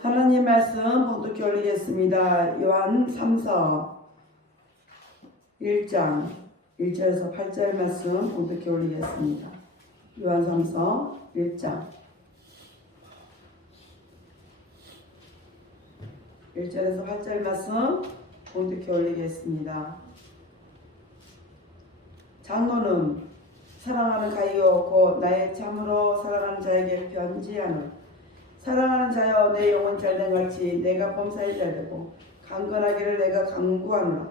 하나님 말씀 봉독해 올리겠습니다. 요한 3서 1장 1절에서 8절 말씀 봉독해 올리겠습니다. 요한 3서 1장 1절에서 8절 말씀 봉독해 올리겠습니다. 장로는 사랑하는 가이오 곧 나의 참으로 사랑하는 자에게 편지하노라. 사랑하는 자여, 내 영혼 잘된 같이 내가 범사에 잘되고 강건하기를 내가 강구하노라.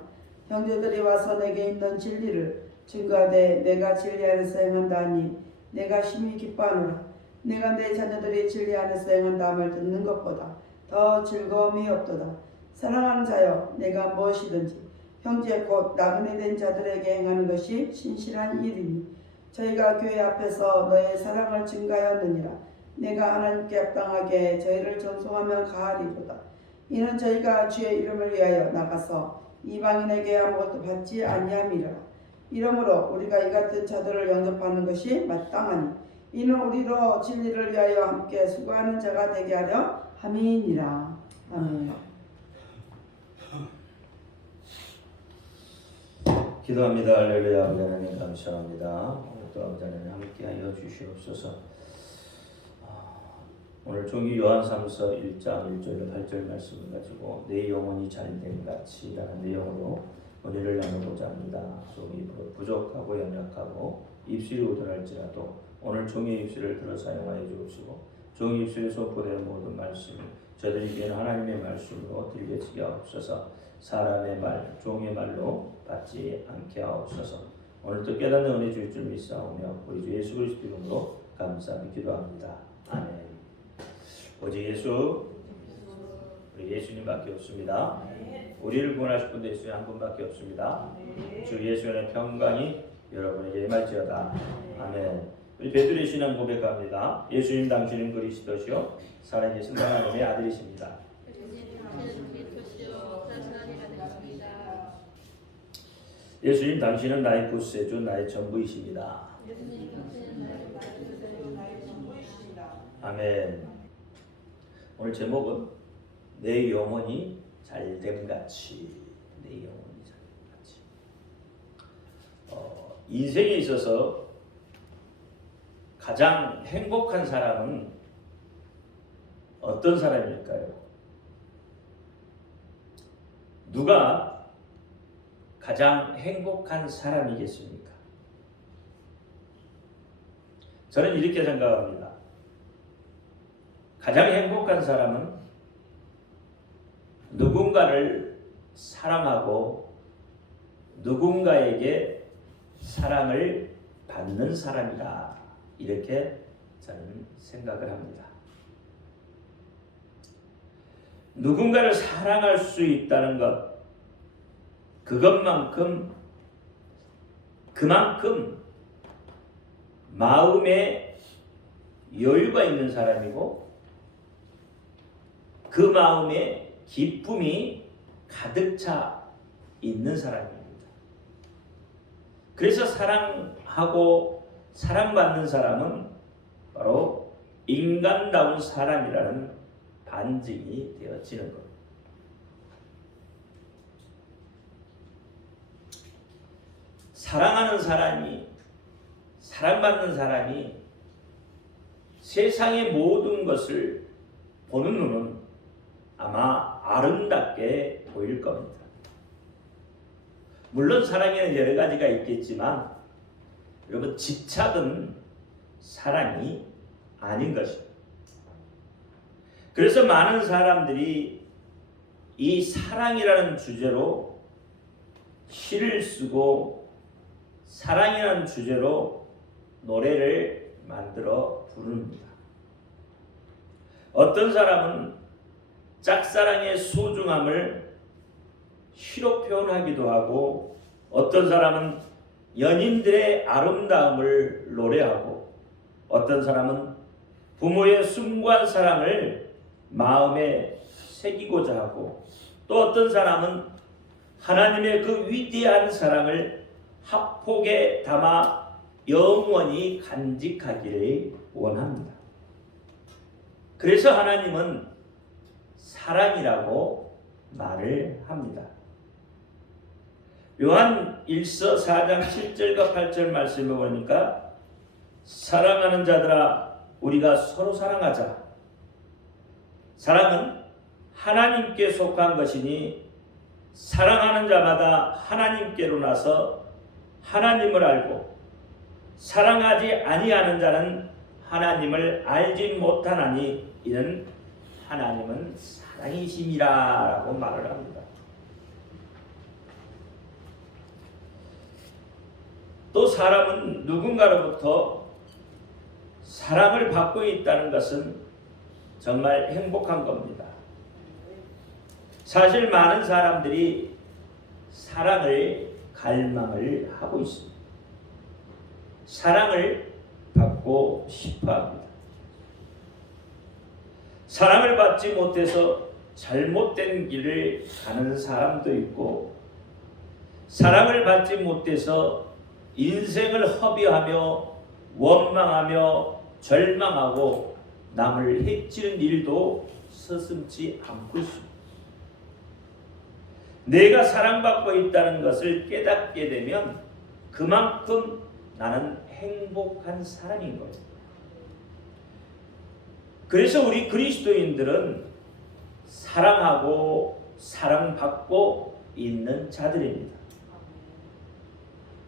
형제들이 와서 내게 있는 진리를 증거하되 내가 진리 안에서 행한다 하니 내가 심히 기뻐하노라. 내가 내 자녀들이 진리 안에서 행한다 함을 듣는 것보다 더 즐거움이 없도다. 사랑하는 자여, 내가 무엇이든지 형제 곧 나그네 된 자들에게 행하는 것이 신실한 일이니 저희가 교회 앞에서 너의 사랑을 증가하였느니라. 내가 하나님께 합당하게 저희를 전송하면 가하리로다. 이는 저희가 주의 이름을 위하여 나가서 이방인에게 아무것도 받지 아니함이라. 이러므로 우리가 이 같은 자들을 영접하는 것이 마땅하니 이는 우리로 진리를 위하여 함께 수고하는 자가 되게 하려 함이니라. 아멘. 기도합니다. 할렐루야. 아버지 하나님 감사합니다. 오늘도 아버지 하나님 함께하여 주시옵소서. 오늘 종이 요한 3서 1장 1절로 8절 말씀을 가지고 내 영혼이 잘된 같이 라는 내용으로 은혜를 나누고자 합니다. 종이 부족하고 연약하고 입술이 우둔할지라도 오늘 종의 입술을 들어 사용하여 주옵시고 종의 입술에 선포되는 모든 말씀을 저들이 귀한 하나님의 말씀으로 들려지게 하옵소서. 사람의 말, 종의 말로 받지 않게 하옵소서. 오늘도 깨닫는 은혜 주실 줄 믿사오며 우리 주 예수 그리스도 이름으로 감사하며 기도합니다. 아멘. 오직 예수, 우리 예수님밖에 없습니다. 우리를 구원하실 분도 예수님 한 분밖에 없습니다. 주 예수의 평강이 여러분에게 임할지어다. 아멘. 우리 베드로의 신앙 고백합니다. 예수님 당신은 그리스도시요 살아계신 하나님의 아들이십니다. 예수님 당신은 나의 구세주, 나의 전부이십니다. 아멘. 오늘 제목은 내 영혼이 잘됨같이. 내 영혼이 잘됨같이. 인생에 있어서 가장 행복한 사람은 어떤 사람일까요? 누가 가장 행복한 사람이겠습니까? 저는 이렇게 생각합니다. 가장 행복한 사람은 누군가를 사랑하고 누군가에게 사랑을 받는 사람이다. 이렇게 저는 생각을 합니다. 누군가를 사랑할 수 있다는 것, 그만큼 마음에 여유가 있는 사람이고 그 마음에 기쁨이 가득 차 있는 사람입니다. 그래서 사랑하고 사랑받는 사람은 바로 인간다운 사람이라는 반증이 되어지는 겁니다. 사랑하는 사람이, 사랑받는 사람이 세상의 모든 것을 보는 눈은 아마 아름답게 보일 겁니다. 물론 사랑에는 여러 가지가 있겠지만 여러분, 집착은 사랑이 아닌 것입니다. 그래서 많은 사람들이 이 사랑이라는 주제로 시를 쓰고 사랑이라는 주제로 노래를 만들어 부릅니다. 어떤 사람은 짝사랑의 소중함을 시로 표현하기도 하고 어떤 사람은 연인들의 아름다움을 노래하고 어떤 사람은 부모의 숭고한 사랑을 마음에 새기고자 하고 또 어떤 사람은 하나님의 그 위대한 사랑을 합폭에 담아 영원히 간직하기를 원합니다. 그래서 하나님은 사랑이라고 말을 합니다. 요한 1서 4장 7절과 8절 말씀을 보니까 사랑하는 자들아 우리가 서로 사랑하자. 사랑은 하나님께 속한 것이니 사랑하는 자마다 하나님께로 나서 하나님을 알고 사랑하지 아니하는 자는 하나님을 알지 못하나니 이는 하나님은 사랑이심이라라고 말을 합니다. 또 사람은 누군가로부터 사랑을 받고 있다는 것은 정말 행복한 겁니다. 사실 많은 사람들이 사랑을 갈망을 하고 있습니다. 사랑을 받고 싶어 합니다. 사랑을 받지 못해서 잘못된 길을 가는 사람도 있고, 사랑을 받지 못해서 인생을 허비하며 원망하며 절망하고 남을 해치는 일도 서슴지 않고 있습니다. 내가 사랑받고 있다는 것을 깨닫게 되면 그만큼 나는 행복한 사람인 거예요. 그래서 우리 그리스도인들은 사랑하고 사랑받고 있는 자들입니다.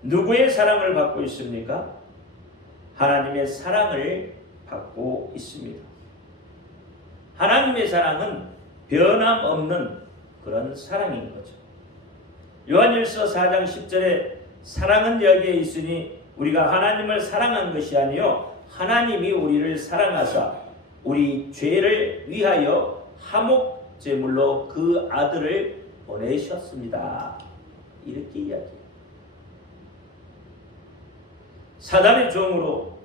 누구의 사랑을 받고 있습니까? 하나님의 사랑을 받고 있습니다. 하나님의 사랑은 변함없는 그런 사랑인 거죠. 요한일서 4장 10절에 사랑은 여기에 있으니 우리가 하나님을 사랑한 것이 아니요 하나님이 우리를 사랑하사 우리 죄를 위하여 화목 제물로 그 아들을 보내셨습니다. 이렇게 이야기해요. 사단의 종으로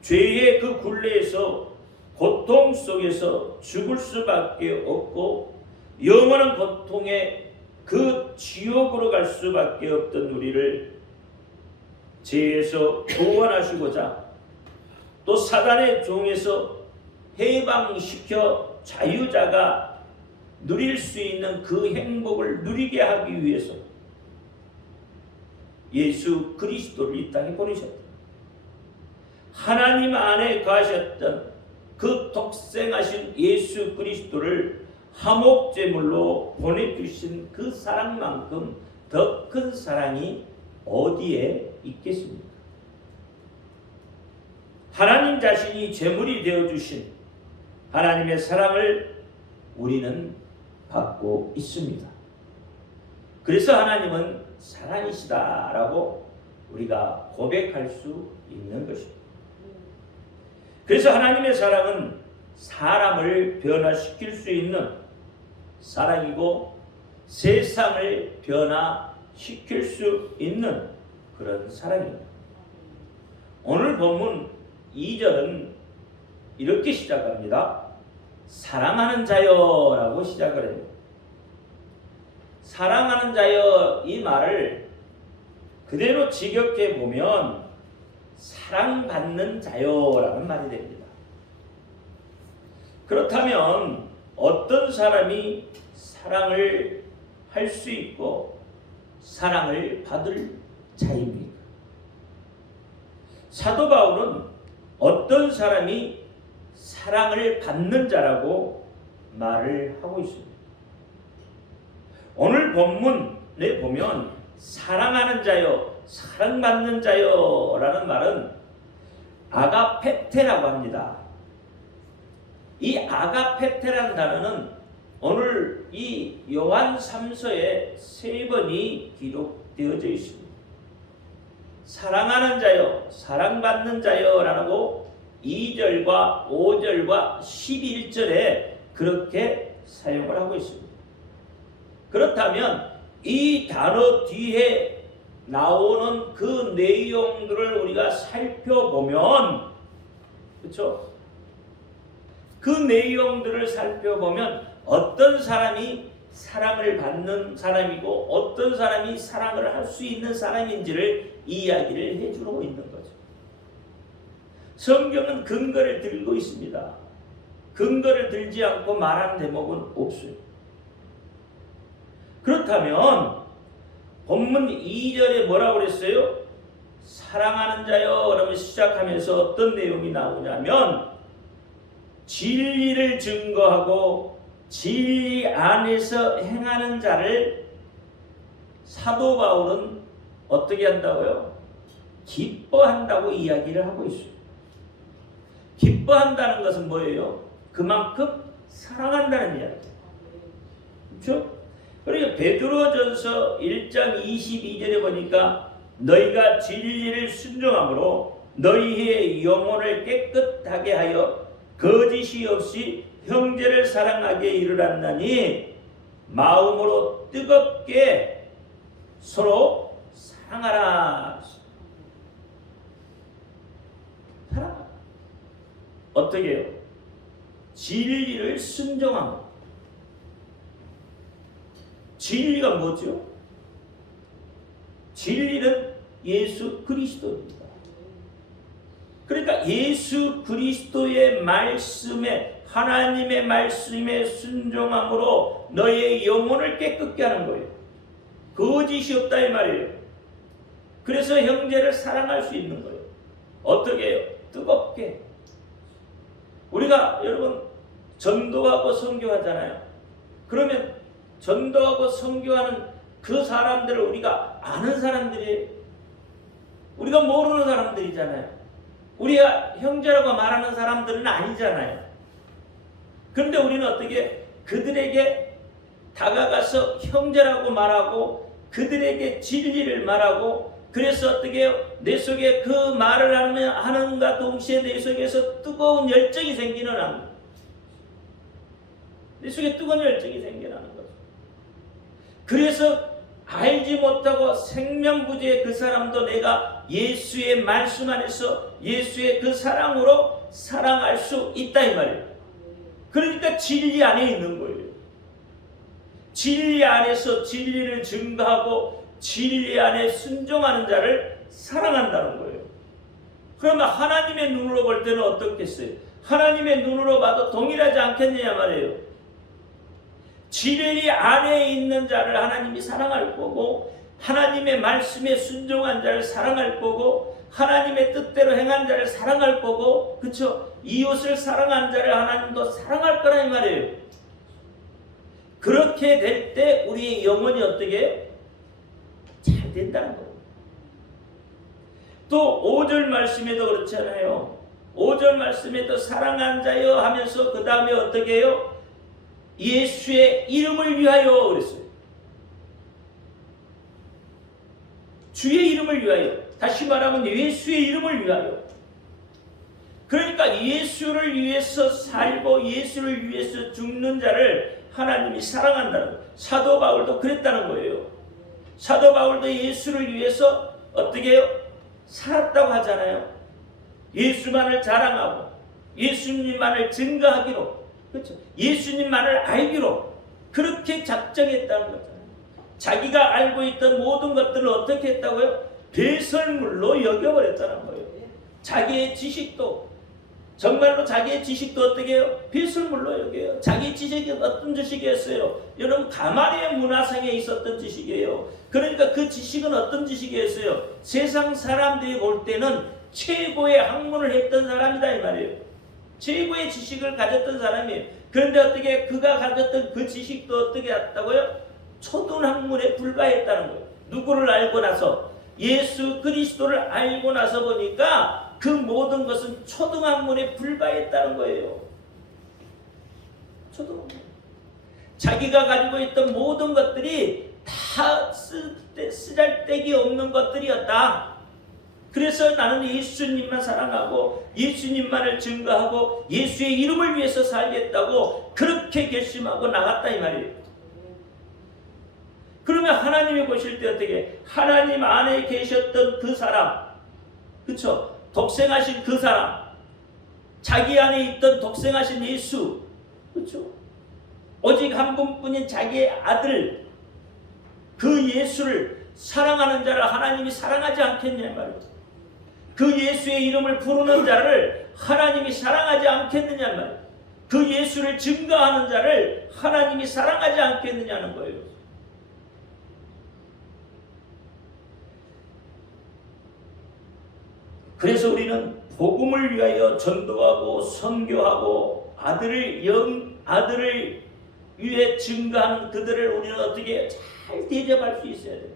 죄의 그 굴레에서 고통 속에서 죽을 수밖에 없고 영원한 고통의 그 지옥으로 갈 수밖에 없던 우리를 죄에서 구원하시고자 또 사단의 종에서 해방시켜 자유자가 누릴 수 있는 그 행복을 누리게 하기 위해서 예수 그리스도를 이 땅에 보내셨다. 하나님 안에 가셨던 그 독생하신 예수 그리스도를 화목제물로 보내주신 그 사랑만큼 더 큰 사랑이 어디에 있겠습니까? 하나님 자신이 제물이 되어주신 하나님의 사랑을 우리는 받고 있습니다. 그래서 하나님은 사랑이시다라고 우리가 고백할 수 있는 것입니다. 그래서 하나님의 사랑은 사람을 변화시킬 수 있는 사랑이고 세상을 변화시킬 수 있는 그런 사랑입니다. 오늘 본문 2절은 이렇게 시작합니다. 사랑하는 자여 라고 시작을 해요. 사랑하는 자여 이 말을 그대로 직역해 보면 사랑받는 자여라는 말이 됩니다. 그렇다면 어떤 사람이 사랑을 할 수 있고 사랑을 받을 자입니까? 사도 바울은 어떤 사람이 사랑을 받는 자라고 말을 하고 있습니다. 오늘 본문에 보면 사랑하는 자여, 사랑받는 자여 라는 말은 아가페테라고 합니다. 이 아가페테라는 단어는 오늘 이 요한 3서에 3번이 기록되어져 있습니다. 사랑하는 자여, 사랑받는 자여 라고 2절과 5절과 11절에 그렇게 사용을 하고 있습니다. 그렇다면 이 단어 뒤에 나오는 그 내용들을 우리가 살펴보면, 그렇죠? 그 내용들을 살펴보면 어떤 사람이 사랑을 받는 사람이고 어떤 사람이 사랑을 할 수 있는 사람인지를 이야기를 해주고 있는 거죠. 성경은 근거를 들고 있습니다. 근거를 들지 않고 말하는 대목은 없어요. 그렇다면 본문 2절에 뭐라고 그랬어요? 사랑하는 자여 그러면 시작하면서 어떤 내용이 나오냐면 진리를 증거하고 진리 안에서 행하는 자를 사도 바울은 어떻게 한다고요? 기뻐한다고 이야기를 하고 있어요. 기뻐한다는 것은 뭐예요? 그만큼 사랑한다는 이야기예요. 그렇죠? 그러니까 베드로전서 1장 22절에 보니까 너희가 진리를 순종함으로 너희의 영혼을 깨끗하게 하여 거짓이 없이 형제를 사랑하게 이르렀나니 마음으로 뜨겁게 서로 사랑하라. 사랑하라. 어떻게 해요? 진리를 순종함으로. 진리가 뭐죠? 진리는 예수 그리스도입니다. 그러니까 예수 그리스도의 말씀에 하나님의 말씀에 순종함으로 너의 영혼을 깨끗게 하는 거예요. 거짓이 없다 이 말이에요. 그래서 형제를 사랑할 수 있는 거예요. 어떻게 해요? 뜨겁게. 우리가 여러분 전도하고 선교하잖아요. 그러면 전도하고 선교하는 그 사람들을 우리가 아는 사람들이에요. 우리가 모르는 사람들이잖아요. 우리가 형제라고 말하는 사람들은 아니잖아요. 그런데 우리는 어떻게 그들에게 다가가서 형제라고 말하고 그들에게 진리를 말하고 그래서 어떻게 해요? 내 속에 그 말을 하는가 동시에 내 속에서 뜨거운 열정이 생기는 한 내 속에 뜨거운 열정이 생기는 거죠. 그래서 알지 못하고 생명부재의 그 사람도 내가 예수의 말씀 안에서 예수의 그 사랑으로 사랑할 수 있다 이 말이에요. 그러니까 진리 안에 있는 거예요. 진리 안에서 진리를 증거하고 진리 안에 순종하는 자를 사랑한다는 거예요. 그러면 하나님의 눈으로 볼 때는 어떻겠어요? 하나님의 눈으로 봐도 동일하지 않겠느냐 말이에요. 진리 안에 있는 자를 하나님이 사랑할 거고 하나님의 말씀에 순종한 자를 사랑할 거고 하나님의 뜻대로 행한 자를 사랑할 거고 그렇죠? 이웃을 사랑한 자를 하나님도 사랑할 거라 이 말이에요. 그렇게 될 때 우리의 영혼이 어떻게 잘 된다는 거예요. 또 5절 말씀에도 그렇잖아요. 5절 말씀에도 사랑한 자여 하면서 그 다음에 어떻게 해요? 예수의 이름을 위하여 그랬어요. 주의 이름을 위하여. 다시 말하면 예수의 이름을 위하여. 그러니까 예수를 위해서 살고 예수를 위해서 죽는 자를 하나님이 사랑한다는 거예요. 사도 바울도 그랬다는 거예요. 사도 바울도 예수를 위해서 어떻게 해요? 살았다고 하잖아요. 예수만을 자랑하고 예수님만을 증거하기로 그렇죠? 예수님만을 알기로 그렇게 작정했다는 거잖아요. 자기가 알고 있던 모든 것들을 어떻게 했다고요? 배설물로 여겨버렸다는 거예요. 자기의 지식도 정말로 자기의 지식도 어떻게 해요? 배설물로 여겨요. 자기 지식이 어떤 지식이었어요? 여러분 가마리의 문화상에 있었던 지식이에요. 그러니까 그 지식은 어떤 지식이었어요? 세상 사람들이 볼 때는 최고의 학문을 했던 사람이다 이 말이에요. 최고의 지식을 가졌던 사람이에요. 그런데 어떻게 그가 가졌던 그 지식도 어떻게 했다고요? 초등학문에 불과했다는 거예요. 누구를 알고 나서 예수 그리스도를 알고 나서 보니까 그 모든 것은 초등학문에 불과했다는 거예요. 초등학문. 자기가 가지고 있던 모든 것들이 다 쓰잘데기 없는 것들이었다. 그래서 나는 예수님만 사랑하고 예수님만을 증거하고 예수의 이름을 위해서 살겠다고 그렇게 결심하고 나갔다 이 말이에요. 그러면 하나님이 보실 때 어떻게 하나님 안에 계셨던 그 사람 그렇죠? 독생하신 그 사람 자기 안에 있던 독생하신 예수 그렇죠? 오직 한 분뿐인 자기의 아들 그 예수를 사랑하는 자를 하나님이 사랑하지 않겠냐 말이에요. 그 예수의 이름을 부르는 자를 하나님이 사랑하지 않겠느냐 말이에요. 그 예수를 증거하는 자를 하나님이 사랑하지 않겠느냐는 거예요. 그래서 우리는 복음을 위하여 전도하고 선교하고 아들을 위해 증거하는 그들을 우리는 어떻게 잘 대접할 수 있어야 돼요.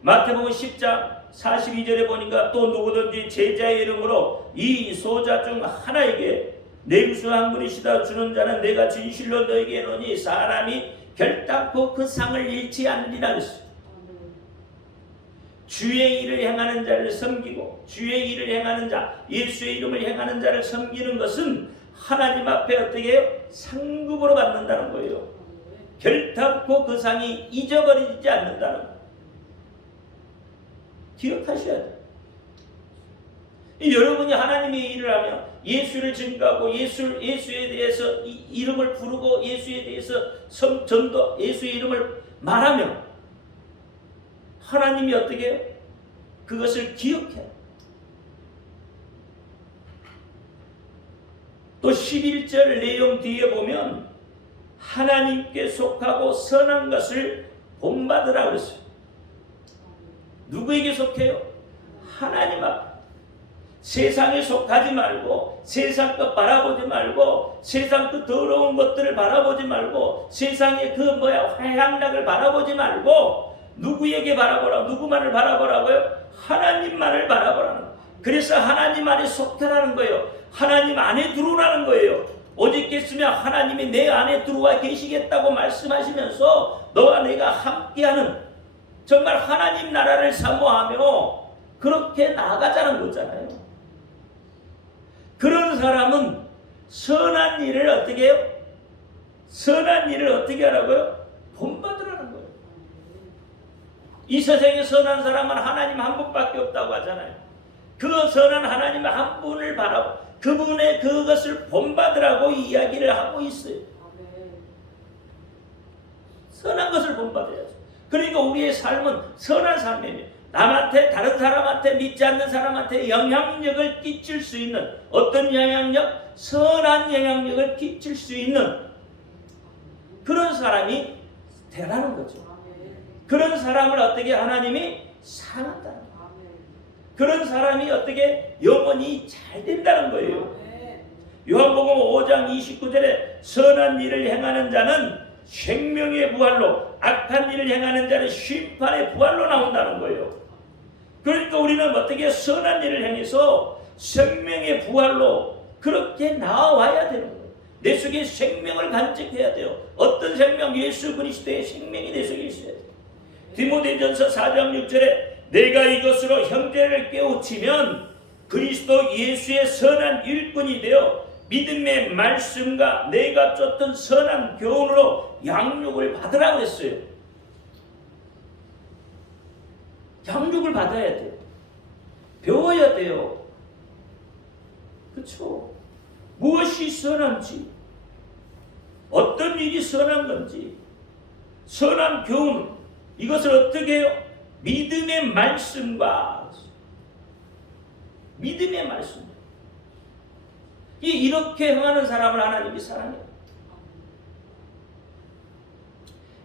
마태복음 10장 42절에 보니까 또 누구든지 제자의 이름으로 이 소자 중 하나에게 냉수 한 그릇이다 주는 자는 내가 진실로 너에게 이르노니 사람이 결단코 그 상을 잃지 않으리라 그랬어요. 주의 일을 행하는 자를 섬기고 주의 일을 행하는 자, 예수의 이름을 행하는 자를 섬기는 것은 하나님 앞에 어떻게 해요? 상급으로 받는다는 거예요. 결단코 그 상이 잊어버리지 않는다는 거예요. 기억하셔야 돼요. 여러분이 하나님의 일을 하며 예수를 증거하고 예수에 대해서 이름을 부르고 예수에 대해서 전도, 예수의 이름을 말하며 하나님이 어떻게 해요? 그것을 기억해요. 또 11절 내용 뒤에 보면 하나님께 속하고 선한 것을 본받으라 그랬어요. 누구에게 속해요? 하나님 앞에. 세상에 속하지 말고 세상 것 바라보지 말고 세상 그 더러운 것들을 바라보지 말고 세상의 그 화양락을 바라보지 말고 누구에게 바라보라? 누구만을 바라보라고요? 하나님만을 바라보라는 거예요. 그래서 하나님 안에 속하라는 거예요. 하나님 안에 들어오라는 거예요. 오직겠으면 하나님이 내 안에 들어와 계시겠다고 말씀하시면서 너와 내가 함께하는 정말 하나님 나라를 사모하며 그렇게 나아가자는 거잖아요. 그런 사람은 선한 일을 어떻게 해요? 선한 일을 어떻게 하라고요? 본받으라는 거예요. 이 세상에 선한 사람은 하나님 한 분밖에 없다고 하잖아요. 그 선한 하나님 한 분을 바라보 그분의 그것을 본받으라고 이야기를 하고 있어요. 선한 것을 본받아야죠. 그러니까 우리의 삶은 선한 삶이에요. 남한테, 다른 사람한테, 믿지 않는 사람한테 영향력을 끼칠 수 있는 어떤 영향력? 선한 영향력을 끼칠 수 있는 그런 사람이 되라는 거죠. 그런 사람을 어떻게 하나님이 사랑한다는 거예요. 그런 사람이 어떻게 영원히 잘 된다는 거예요. 요한복음 5장 29절에 선한 일을 행하는 자는 생명의 부활로 악한 일을 행하는 자는 심판의 부활로 나온다는 거예요. 그러니까 우리는 어떻게 선한 일을 행해서 생명의 부활로 그렇게 나와야 되는 거예요. 내 속에 생명을 간직해야 돼요. 어떤 생명? 예수 그리스도의 생명이 내 속에 있어야 돼요. 디모데전서 4장 6절에 내가 이것으로 형제를 깨우치면 그리스도 예수의 선한 일꾼이 되어 믿음의 말씀과 내가 쫓던 선한 교훈으로 양육을 받으라고 했어요. 양육을 받아야 돼요. 배워야 돼요. 그렇죠? 무엇이 선한지, 어떤 일이 선한 건지, 선한 교훈, 이것을 어떻게 해요? 믿음의 말씀과 믿음의 말씀. 이렇게 행하는 사람을 하나님이 사랑해요.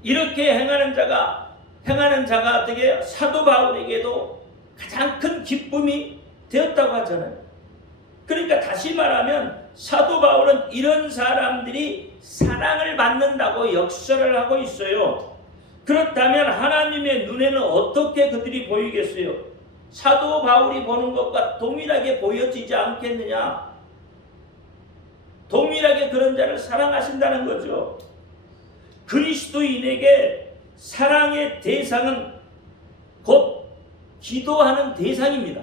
이렇게 행하는 자가 어떻게 사도 바울에게도 가장 큰 기쁨이 되었다고 하잖아요. 그러니까 다시 말하면 사도 바울은 이런 사람들이 사랑을 받는다고 역설을 하고 있어요. 그렇다면 하나님의 눈에는 어떻게 그들이 보이겠어요? 사도 바울이 보는 것과 동일하게 보여지지 않겠느냐? 동일하게 그런 자를 사랑하신다는 거죠. 그리스도인에게 사랑의 대상은 곧 기도하는 대상입니다.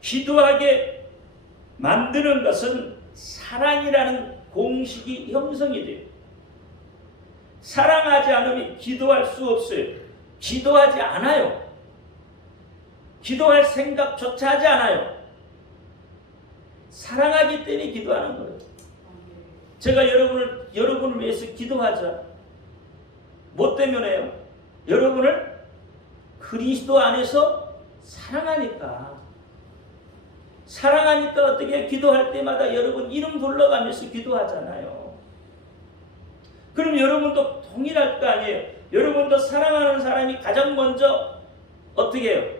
기도하게 만드는 것은 사랑이라는 공식이 형성이 돼요. 사랑하지 않으면 기도할 수 없어요. 기도하지 않아요. 기도할 생각조차 하지 않아요. 사랑하기 때문에 기도하는 거예요. 제가 여러분을 위해서 기도하자. 뭐 때문에요? 여러분을 그리스도 안에서 사랑하니까. 사랑하니까 어떻게 기도할 때마다 여러분 이름 불러가면서 기도하잖아요. 그럼 여러분도 동일할 거 아니에요. 여러분도 사랑하는 사람이 가장 먼저 어떻게 해요?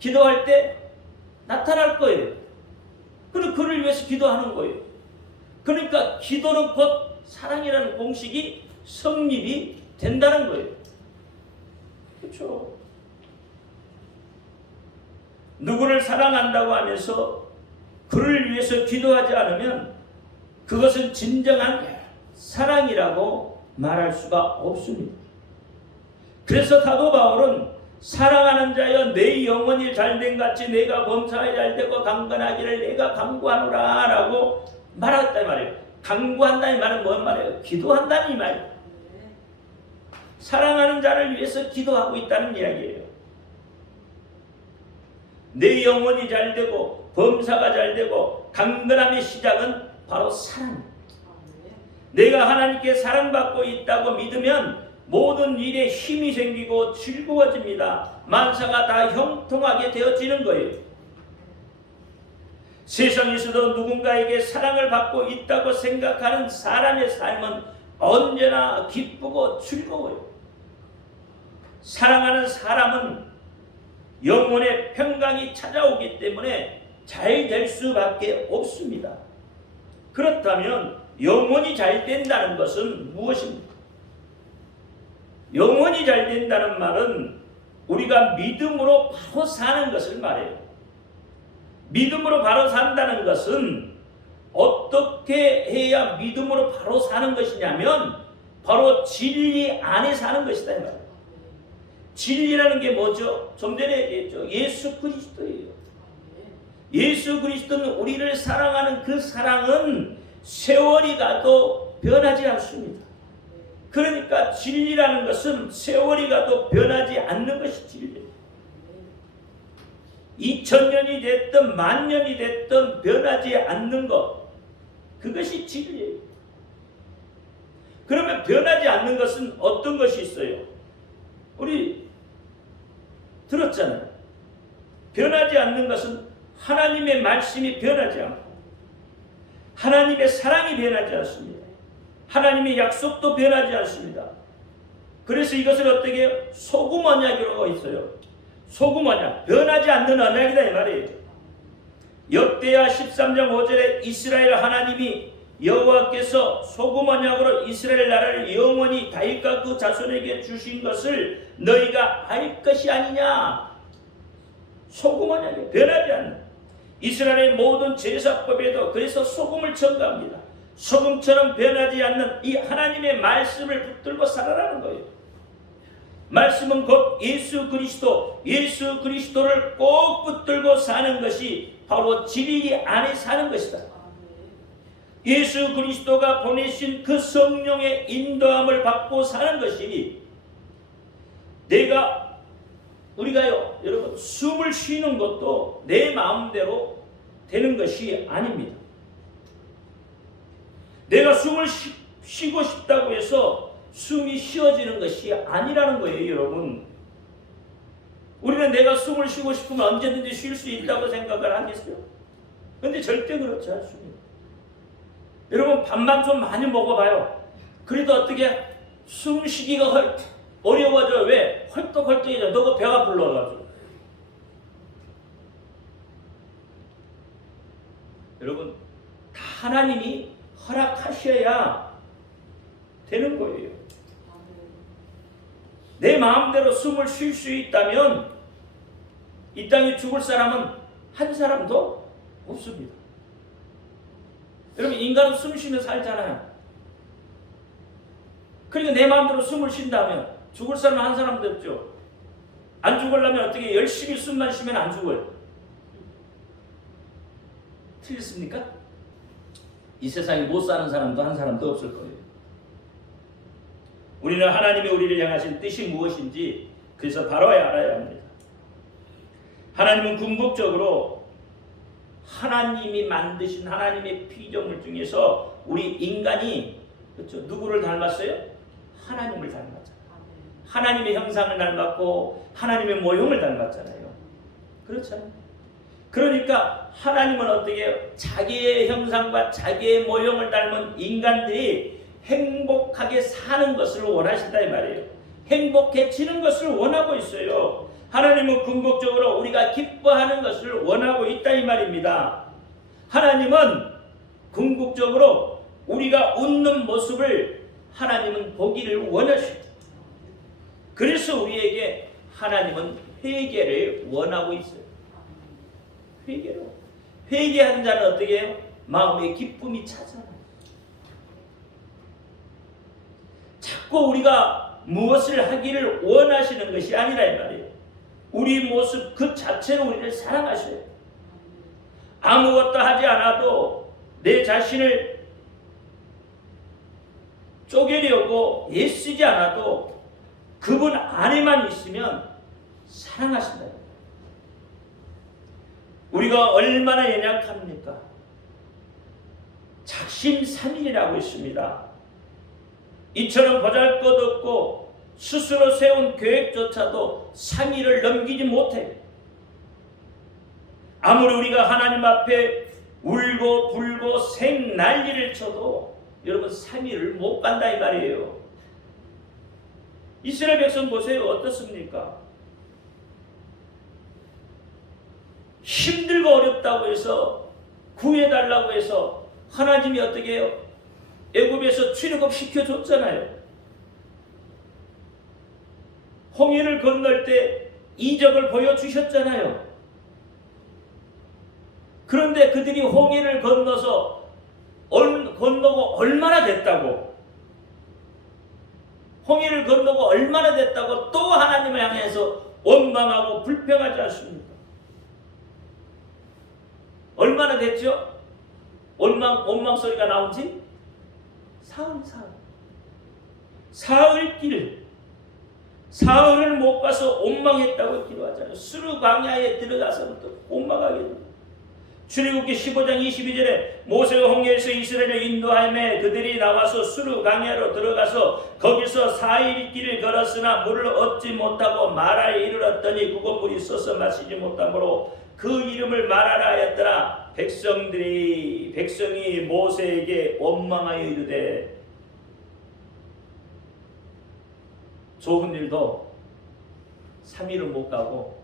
기도할 때 나타날 거예요. 그럼 그를 위해서 기도하는 거예요. 그러니까 기도는 곧 사랑이라는 공식이 성립이 된다는 거예요. 그렇죠? 누구를 사랑한다고 하면서 그를 위해서 기도하지 않으면 그것은 진정한 사랑이라고 말할 수가 없습니다. 그래서 사도 바울은 사랑하는 자여 내 영혼이 잘된 같이 내가 범사에 잘되고 강건하기를 내가 간구하노라 라고 말했단 말이에요. 간구한다는 말은 뭔 말이에요? 기도한다는 이 말이에요. 사랑하는 자를 위해서 기도하고 있다는 이야기예요. 내 영혼이 잘되고 범사가 잘되고 강건함의 시작은 바로 사랑. 내가 하나님께 사랑받고 있다고 믿으면 모든 일에 힘이 생기고 즐거워집니다. 만사가 다 형통하게 되어지는 거예요. 세상에서도 누군가에게 사랑을 받고 있다고 생각하는 사람의 삶은 언제나 기쁘고 즐거워요. 사랑하는 사람은 영혼의 평강이 찾아오기 때문에 잘 될 수밖에 없습니다. 그렇다면 영혼이 잘 된다는 것은 무엇입니까? 영혼이 잘 된다는 말은 우리가 믿음으로 바로 사는 것을 말해요. 믿음으로 바로 산다는 것은 어떻게 해야 믿음으로 바로 사는 것이냐면 바로 진리 안에 사는 것이다 이 말이에요. 진리라는 게 뭐죠? 좀 전에 얘기했죠. 예수 그리스도예요. 예수 그리스도는 우리를 사랑하는 그 사랑은 세월이 가도 변하지 않습니다. 그러니까 진리라는 것은 세월이 가도 변하지 않는 것이 진리예요. 2000년이 됐든 만년이 됐든 변하지 않는 것, 그것이 진리예요. 그러면 변하지 않는 것은 어떤 것이 있어요? 우리 들었잖아요. 변하지 않는 것은 하나님의 말씀이 변하지 않고 하나님의 사랑이 변하지 않습니다. 하나님의 약속도 변하지 않습니다. 그래서 이것을 어떻게 해요? 소금 언약이라고 있어요. 소금 언약, 변하지 않는 언약이다 이 말이에요. 역대하 13장 5절에 이스라엘 하나님이 여호와께서 소금 언약으로 이스라엘 나라를 영원히 다윗과 그 자손에게 주신 것을 너희가 알 것이 아니냐. 소금 언약이 변하지 않는 이스라엘의 모든 제사법에도 그래서 소금을 첨가합니다. 소금처럼 변하지 않는 이 하나님의 말씀을 붙들고 살아라는 거예요. 말씀은 곧 예수 그리스도, 예수 그리스도를 꼭 붙들고 사는 것이 바로 진리 안에 사는 것이다. 예수 그리스도가 보내신 그 성령의 인도함을 받고 사는 것이 우리가요 여러분 숨을 쉬는 것도 내 마음대로 되는 것이 아닙니다. 내가 숨을 쉬고 싶다고 해서 숨이 쉬어지는 것이 아니라는 거예요. 여러분, 우리는 내가 숨을 쉬고 싶으면 언제든지 쉴 수 있다고 생각을 하겠어요? 그런데 절대 그렇지 않습니다. 여러분, 밥만 좀 많이 먹어봐요. 그래도 어떻게 숨 쉬기가 어려워져. 왜? 헐떡헐떡해져. 너가 배가 불러가지고. 여러분, 다 하나님이 허락하셔야 되는 거예요. 내 마음대로 숨을 쉴 수 있다면 이 땅에 죽을 사람은 한 사람도 없습니다. 여러분, 인간은 숨 쉬면 살잖아요. 그러니까 내 마음대로 숨을 쉰다면 죽을 사람은 한 사람도 없죠. 안 죽으려면 어떻게 열심히 숨만 쉬면 안 죽어요. 틀렸습니까? 이 세상에 못 사는 사람도 한 사람도 없을 거예요. 우리는 하나님이 우리를 향하신 뜻이 무엇인지 그래서 바로 알아야 합니다. 하나님은 궁극적으로 하나님이 만드신 하나님의 피조물 중에서 우리 인간이 그렇죠? 누구를 닮았어요? 하나님을 닮았잖아요. 하나님의 형상을 닮았고 하나님의 모형을 닮았잖아요. 그렇잖아요. 그러니까 하나님은 어떻게 해요? 자기의 형상과 자기의 모형을 닮은 인간들이 행복하게 사는 것을 원하신다 이 말이에요. 행복해지는 것을 원하고 있어요. 하나님은 궁극적으로 우리가 기뻐하는 것을 원하고 있다 이 말입니다. 하나님은 궁극적으로 우리가 웃는 모습을 하나님은 보기를 원하십니다. 그래서 우리에게 하나님은 회개를 원하고 있어요. 회개하는 자는 어떻게 해요? 마음에 기쁨이 차잖아요. 자꾸 우리가 무엇을 하기를 원하시는 것이 아니라 이 말이에요. 우리 모습 그 자체로 우리를 사랑하셔요. 아무것도 하지 않아도 내 자신을 쪼개려고 애쓰지 않아도 그분 안에만 있으면 사랑하신다. 우리가 얼마나 연약합니까? 작심삼일이라고 있습니다. 이처럼 보잘것없고 스스로 세운 계획조차도 3일을 넘기지 못해. 아무리 우리가 하나님 앞에 울고 불고 생난리를 쳐도 여러분 3일을 못 간다 이 말이에요. 이스라엘 백성 보세요. 어떻습니까? 힘들고 어렵다고 해서 구해달라고 해서 하나님이 어떻게 해요? 애굽에서 출애굽 시켜줬잖아요. 홍해를 건널 때 이적을 보여주셨잖아요. 그런데 그들이 홍해를 건너서 건너고 얼마나 됐다고? 홍해를 건너고 얼마나 됐다고 또 하나님을 향해서 원망하고 불평하지 않습니까? 얼마나 됐죠? 원망 소리가 나온지? 사흘을 못 가서 원망했다고 기도하잖아요. 수르 광야에 들어가서부터 원망하게 됩니다. 출애굽기 15장 22절에 모세가 홍해에서 이스라엘을 인도하며 그들이 나와서 수르 광야로 들어가서 거기서 4일 길을 걸었으나 물을 얻지 못하고 마라에 이르렀더니 그곳 물이 써서 마시지 못하므로 그 이름을 마라라 하였더라. 백성이 모세에게 원망하여 이르되, 좋은 일도 3일을 못 가고,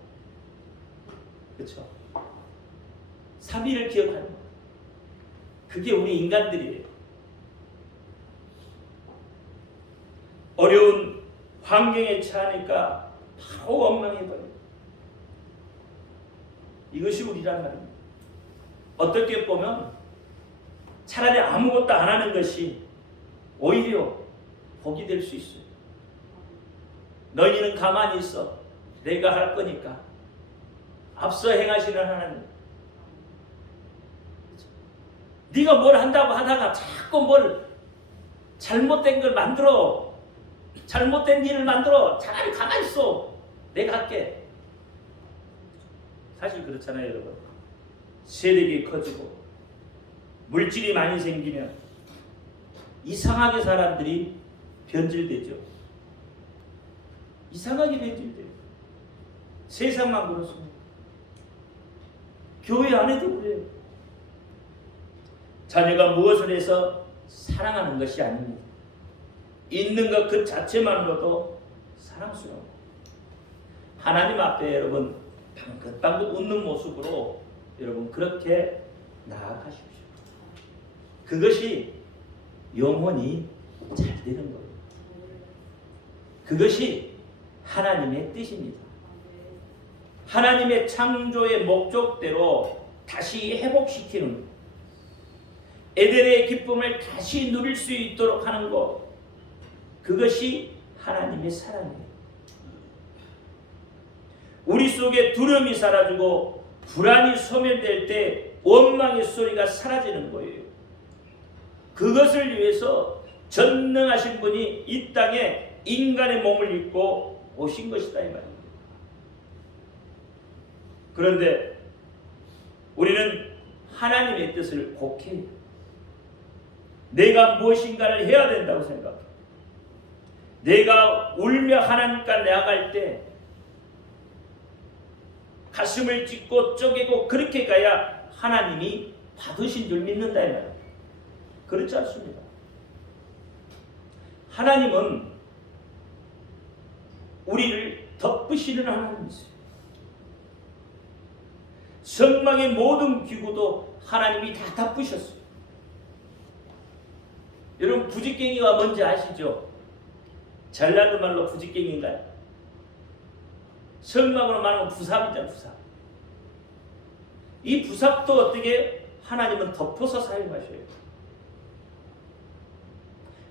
그렇죠? 3일을 기억하는 거예요. 그게 우리 인간들이에요. 어려운 환경에 처하니까 바로 원망해버려요. 이것이 우리란 말입니다. 어떻게 보면 차라리 아무것도 안 하는 것이 오히려 복이 될 수 있어요. 너희는 가만히 있어. 내가 할 거니까. 앞서 행하시는 하나님. 네가 뭘 한다고 하다가 자꾸 뭘 잘못된 걸 만들어. 잘못된 일을 만들어. 차라리 가만히 있어. 내가 할게. 사실 그렇잖아요, 여러분. 세력이 커지고 물질이 많이 생기면 이상하게 사람들이 변질되죠. 이상하게 변질돼요. 세상만 그렇습니다. 교회 안에도 그래요. 자녀가 무엇을 해서 사랑하는 것이 아닙니다. 있는 것 그 자체만으로도 사랑스러워. 하나님 앞에 여러분 방긋방긋 웃는 모습으로 여러분 그렇게 나아가십시오. 그것이 영원히 잘 되는 거예요. 그것이 하나님의 뜻입니다. 하나님의 창조의 목적대로 다시 회복시키는, 에덴의 기쁨을 다시 누릴 수 있도록 하는 것, 그것이 하나님의 사랑이에요. 우리 속에 두려움이 사라지고 불안이 소멸될 때 원망의 소리가 사라지는 거예요. 그것을 위해서 전능하신 분이 이 땅에 인간의 몸을 입고 오신 것이다 이 말입니다. 그런데 우리는 하나님의 뜻을 곡해요. 내가 무엇인가를 해야 된다고 생각해요. 내가 울며 하나님께 나아갈 때 가슴을 찢고 쪼개고 그렇게 가야 하나님이 받으신 줄 믿는다 이 말이에요. 그렇지 않습니다. 하나님은 우리를 덮으시는 하나님이세요. 성막의 모든 기구도 하나님이 다 덮으셨어요. 여러분 부직갱이가 뭔지 아시죠? 전라도 말로 부직갱이인가요? 성막으로 말하면 부삽이잖아요. 부삽. 이 부삽도 어떻게 하나님은 덮어서 사용하셔요.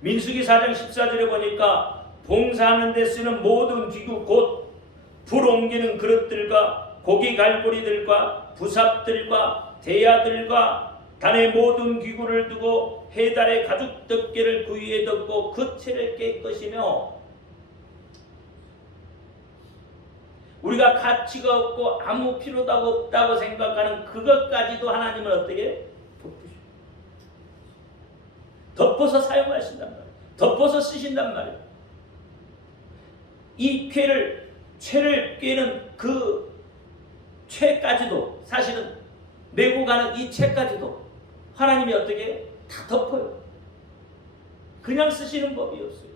민수기 4장 14절에 보니까 봉사하는 데 쓰는 모든 기구 곧 불 옮기는 그릇들과 고기 갈고리들과 부삽들과 대야들과 단의 모든 기구를 두고 해달의 가죽 덮개를 그 위에 덮고 그 채를 깨끗이며 우리가 가치가 없고 아무 필요도 없다고 생각하는 그것까지도 하나님은 어떻게 덮어서 사용하신단 말이에요. 덮어서 쓰신단 말이에요. 이 채를 꿰는 그 채까지도 사실은 메고 가는 이 채까지도 하나님이 어떻게 다 덮어요. 그냥 쓰시는 법이 없어요.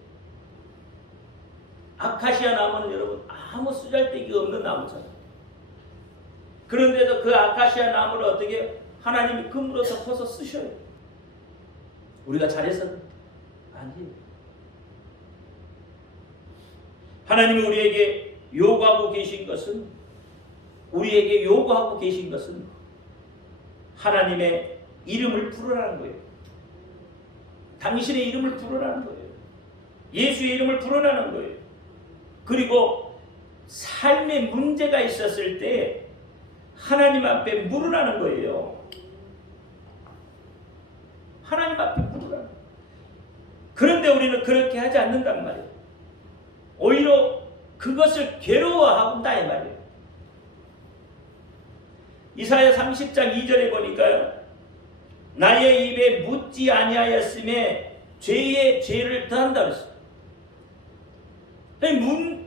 아카시아 나무는 여러분 아무 쓰잘데기 없는 나무잖아요. 그런데도 그 아카시아 나무를 어떻게 하나님이 금으로 덮어서 쓰셔요. 우리가 잘해서는 아니에요. 하나님이 우리에게 요구하고 계신 것은 하나님의 이름을 부르라는 거예요. 당신의 이름을 부르라는 거예요. 예수의 이름을 부르라는 거예요. 그리고 삶의 문제가 있었을 때 하나님 앞에 물으라는 거예요. 하나님 앞에 물으라는 거예요. 그런데 우리는 그렇게 하지 않는단 말이에요. 오히려 그것을 괴로워한다 이 말이에요. 이사야 30장 2절에 보니까요. 나의 입에 묻지 아니하였음에 죄의 죄를 더한다 그랬어요.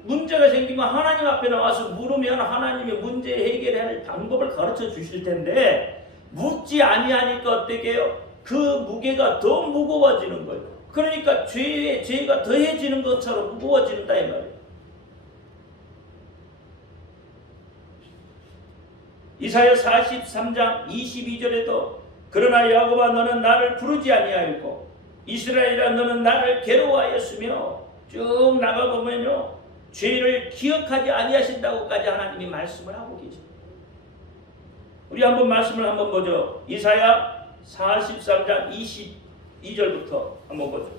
문제가 생기면 하나님 앞에 나와서 물으면 하나님의 문제 해결할 방법을 가르쳐 주실 텐데 묻지 아니하니까 어떻게 해요? 그 무게가 더 무거워지는 거예요. 그러니까 죄가 더해지는 것처럼 무거워진다 이 말이에요. 이사야 43장 22절에도 그러나 야곱아 너는 나를 부르지 아니하였고 이스라엘아 너는 나를 괴로워하였으며 쭉 나가보면요 죄를 기억하지 아니하신다고까지 하나님이 말씀을 하고 계십니다. 우리 한번 말씀을 한번 보죠. 이사야 43장 22절부터 한번 보죠.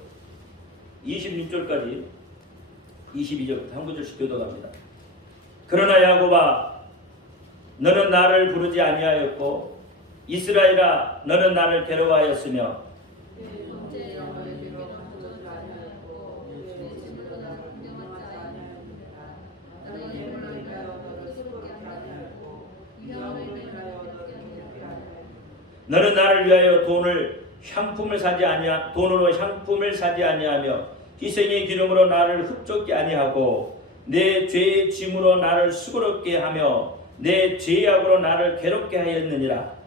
26절까지 22절부터 한 구절씩 교독합니다. 그러나 야곱아 너는 나를 부르지 아니하였고 이스라엘아 너는 나를 괴로워하였으며 너는 나를 위하여 돈으로 향품을 사지 아니하며 희생의 기름으로 나를 흡족게 아니하고 내 죄의 짐으로 나를 수고롭게 하며 내 죄악으로 나를 괴롭게 하였느니라.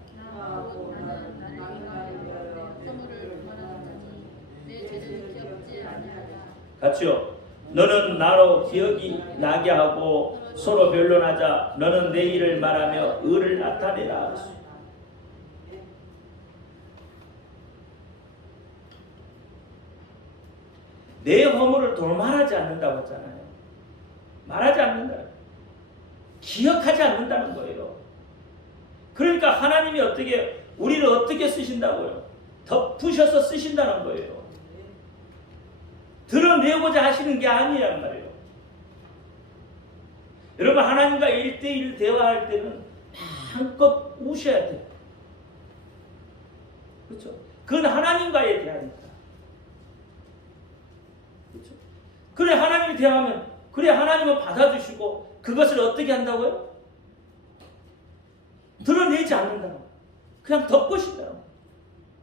같이요. 너는 나로 기억이 나게 하고 서로 변론하자. 너는 내 일을 말하며 의를 나타내라. 내 허물을 도말하지 않는다고 했잖아요. 말하지 않는다. 기억하지 않는다는 거예요. 그러니까 하나님이 우리를 어떻게 쓰신다고요? 덮으셔서 쓰신다는 거예요. 드러내고자 하시는 게 아니란 말이에요. 여러분 하나님과 1대1 대화할 때는 마음껏 우셔야 돼요. 그렇죠? 그건 하나님과의 대화입니다. 그렇죠? 그래 하나님이 대화하면 그래 하나님은 받아주시고 그것을 어떻게 한다고요? 드러내지 않는다고. 그냥 덮으신다고.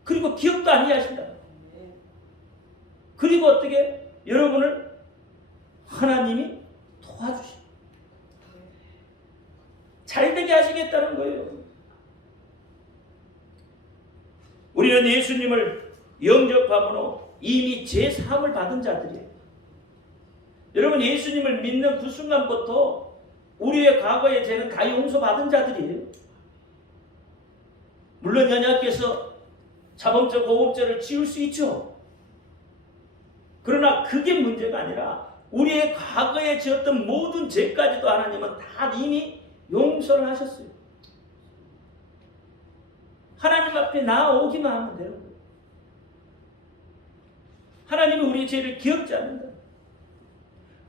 그리고 기억도 아니하신다고. 그리고 어떻게 여러분을 하나님이 도와주십니다. 잘되게 하시겠다는 거예요. 우리는 예수님을 영접함으로 이미 제사함을 받은 자들이에요. 여러분, 예수님을 믿는 그 순간부터 우리의 과거의 죄는 다 용서받은 자들이에요. 물론 연약해서 자범죄, 고범죄를 지을 수 있죠. 그러나 그게 문제가 아니라 우리의 과거에 지었던 모든 죄까지도 하나님은 다 이미 용서를 하셨어요. 하나님 앞에 나오기만 하면 되는 거예요. 하나님은 우리의 죄를 기억지 않는다.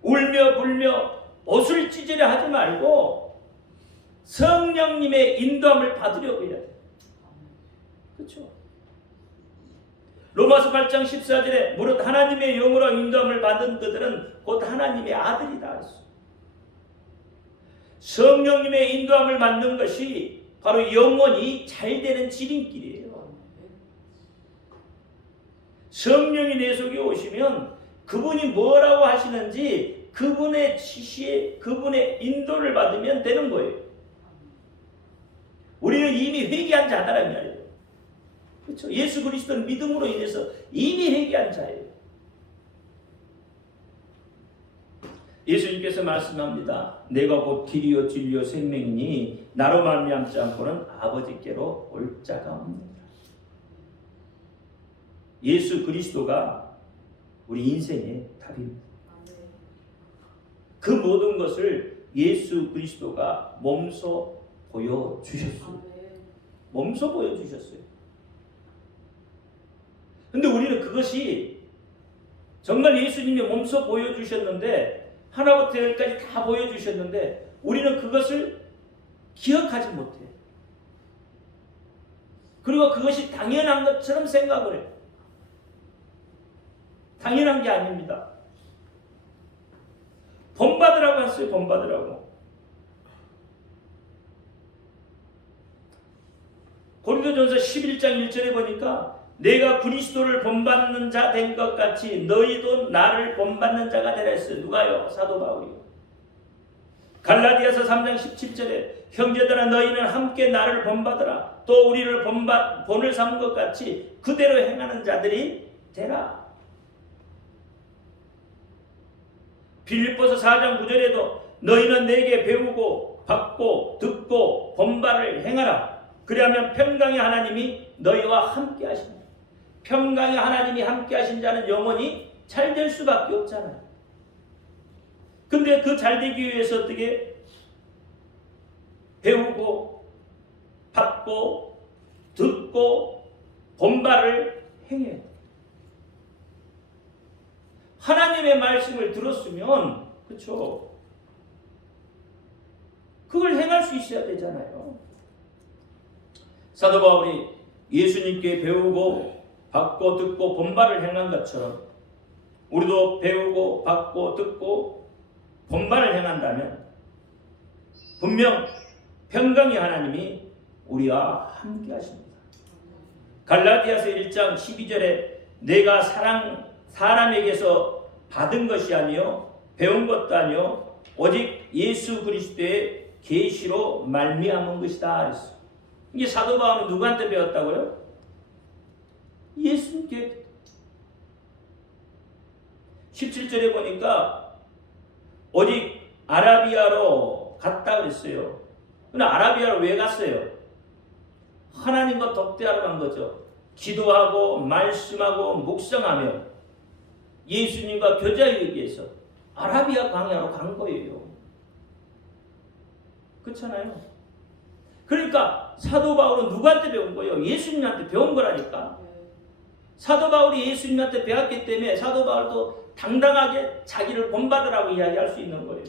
울며 불며 옷을 찢으려 하지 말고 성령님의 인도함을 받으려고 해야 돼요. 그렇죠? 로마서 8장 14절에 무릇 하나님의 영으로 인도함을 받은 그들은 곧 하나님의 아들이다 했어요. 성령님의 인도함을 받는 것이 바로 영혼이 잘 되는 지름길이에요. 성령이 내 속에 오시면 그분이 뭐라고 하시는지 그분의 지시에, 그분의 인도를 받으면 되는 거예요. 우리는 이미 회개한 자다란 말이에요. 그렇죠? 예수 그리스도는 믿음으로 인해서 이미 회개한 자예요. 예수님께서 말씀합니다. 내가 곧 길이요 진리요 생명이니 나로 말미암지 않고는 아버지께로 올 자가 없느니라. 예수 그리스도가 우리 인생의 답입니다. 그 모든 것을 예수 그리스도가 몸소 보여주셨어요. 몸소 보여주셨어요. 근데 우리는 그것이 정말 예수님이 몸소 보여주셨는데 하나부터 열까지 다 보여주셨는데 우리는 그것을 기억하지 못해요. 그리고 그것이 당연한 것처럼 생각을 해요. 당연한 게 아닙니다. 본받으라고 했어요. 본받으라고. 고린도전서 11장 1절에 보니까 내가 그리스도를 본받는 자 된 것 같이 너희도 나를 본받는 자가 되라 했어요. 누가요? 사도 바울이요. 갈라디아서 3장 17절에 형제들아 너희는 함께 나를 본받으라. 또 우리를 본을 삼은 것 같이 그대로 행하는 자들이 되라. 빌립보서 4장 9절에도 너희는 내게 배우고 받고 듣고 본바를 행하라. 그리하면 평강의 하나님이 너희와 함께 하신다. 평강의 하나님이 함께 하신 자는 영원히 잘 될 수밖에 없잖아요. 근데 그 잘 되기 위해서 어떻게 배우고 받고 듣고 본바를 행해야 돼요. 하나님의 말씀을 들었으면 그렇죠. 그걸 행할 수 있어야 되잖아요. 사도 바울이 예수님께 배우고 받고 듣고 본바를 행한 것처럼 우리도 배우고 받고 듣고 본바를 행한다면 분명 평강의 하나님이 우리와 함께 하십니다. 갈라디아서 1장 12절에 내가 사람에게서 받은 것이 아니요 배운 것도 아니요 오직 예수 그리스도의 계시로 말미암은 것이다 그랬어요. 이게 사도 바울은 누구한테 배웠다고요? 예수님께. 17절에 보니까 오직 아라비아로 갔다 그랬어요. 근데 아라비아로 왜 갔어요? 하나님과 독대하러 간 거죠. 기도하고 말씀하고 묵상하며 예수님과 교제하기 위해서 아라비아 광야로 간 거예요. 그렇잖아요. 그러니까 사도 바울은 누구한테 배운 거예요? 예수님한테 배운 거라니까. 사도 바울이 예수님한테 배웠기 때문에 사도 바울도 당당하게 자기를 본받으라고 이야기할 수 있는 거예요.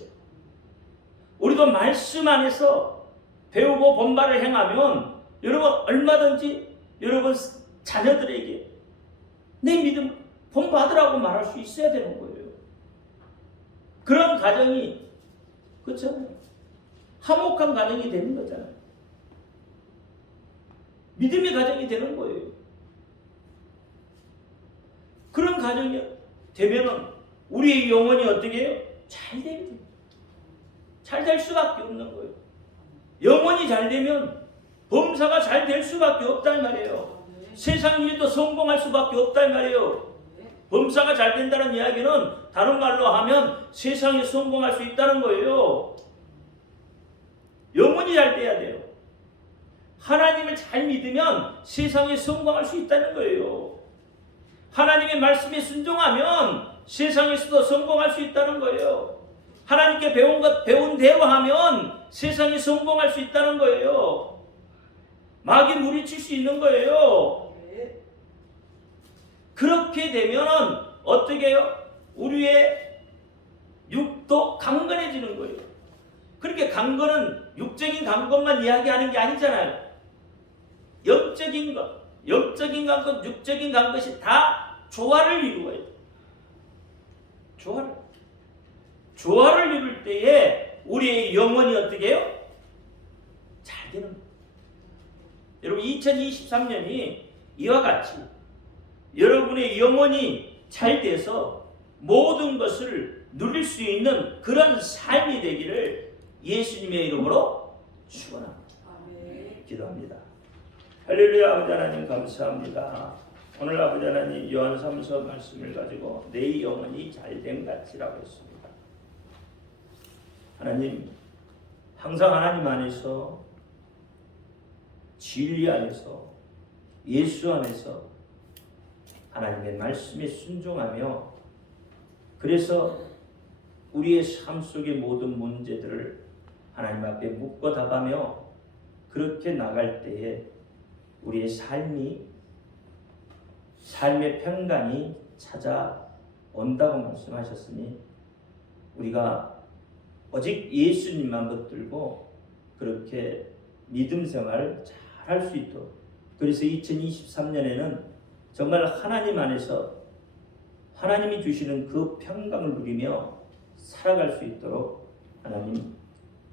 우리도 말씀 안에서 배우고 본받을 행하면 여러분 얼마든지 여러분 자녀들에게 내 믿음 본받으라고 말할 수 있어야 되는 거예요. 그런 가정이 그렇잖아요. 화목한 가정이 되는 거잖아요. 믿음의 가정이 되는 거예요. 그런 가정이 되면은 우리의 영혼이 어떻게 해요? 잘 됩니다. 잘 될 수밖에 없는 거예요. 잘 되면 범사가 잘 될 수밖에 없단 말이에요. 세상 일도 성공할 수밖에 없단 말이에요. 범사가 잘 된다는 이야기는 다른 말로 하면 세상에 성공할 수 있다는 거예요. 영혼이 잘 돼야 돼요. 하나님을 잘 믿으면 세상에 성공할 수 있다는 거예요. 하나님의 말씀에 순종하면 세상에서도 성공할 수 있다는 거예요. 하나님께 배운 대로 하면 세상에 성공할 수 있다는 거예요. 마귀 물리칠 수 있는 거예요. 그렇게 되면은 어떻게 해요? 우리의 육도 강건해지는 거예요. 그렇게 강건은 육적인 강건만 이야기하는 게 아니잖아요. 영적인 것, 육적인 것이 다 조화를 이루어요. 조화를 이룰 때에 우리의 영혼이 어떻게 해요? 잘 되는 거예요. 여러분 2023년이 이와 같이 여러분의 영혼이 잘 돼서 모든 것을 누릴 수 있는 그런 삶이 되기를 예수님의 이름으로 축원합니다. 기도합니다. 할렐루야. 아버지 하나님 감사합니다. 오늘 아버지 하나님 요한 3서 말씀을 가지고 내 영혼이 잘된 같이라고 했습니다. 하나님 항상 하나님 안에서 진리 안에서 예수 안에서 하나님의 말씀에 순종하며 그래서 우리의 삶 속의 모든 문제들을 하나님 앞에 묻고 답하며 그렇게 나갈 때에 우리의 삶의 평강이 찾아온다고 말씀하셨으니 우리가 오직 예수님만 붙들고 그렇게 믿음 생활을 잘 할 수 있도록 그래서 2023년에는 정말 하나님 안에서 하나님이 주시는 그 평강을 누리며 살아갈 수 있도록 하나님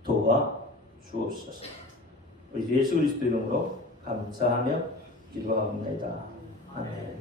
도와주옵소서. 우리 예수 그리스도 이름으로 감사하며 기도합니다. 아멘.